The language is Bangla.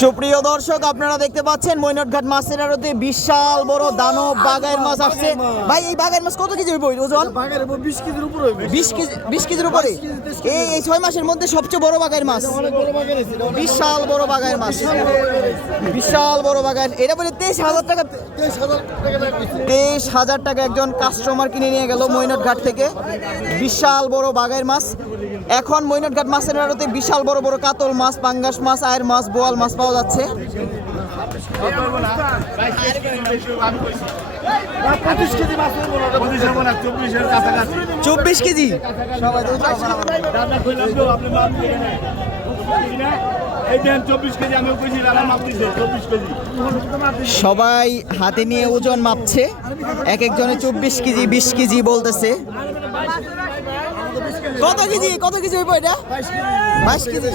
সুপ্রিয় দর্শক, আপনারা দেখতে পাচ্ছেন মৈনটঘাট মাছের আড়তে বিশাল বড় দানব বাগাইর মাছ আসছে। ভাই, এই বাগাইর মাছ কত কেজি হইব ওজন? 20 কেজির উপরে হইবে। 20 কেজির উপরে। এই 6 মাসের মধ্যে সবচেয়ে বড় বাগাইর মাছ। অনেক বড় বাগান আছে এটা। বিশাল বড় বাগাইর মাছ, বিশাল বড় বাগান। এটা বলে 23,000 টাকা। 23,000 টাকা দাম কইছে। 23,000 টাকা একজন কাস্টমার কিনে নিয়ে গেল মৈনটঘাট থেকে। বিশাল বড় বাগাইর মাছ। এখন মৈনটঘাট মাছের আড়তে বিশাল বড় বড় কাতল মাছ, পাঙ্গাস মাছ, আয়ের মাছ, বোয়াল মাছ পাওয়া যাচ্ছে। 25 কেজি মাছ হইব না। 25 হইব না, 24 এর কাছাকাছি। 24 কেজি। দাদা কইলাম তো আপনি মাপ দিয়ে না। এই দেন 24 কেজি আমি কইছি দাদা মাপ দিছে 24 কেজি। সবাই হাতে নিয়ে ওজন মাপছে। এক একজনে 24 কেজি 20 কেজি বলতেছে। কত কেজি হইব এটা? 22 কেজি।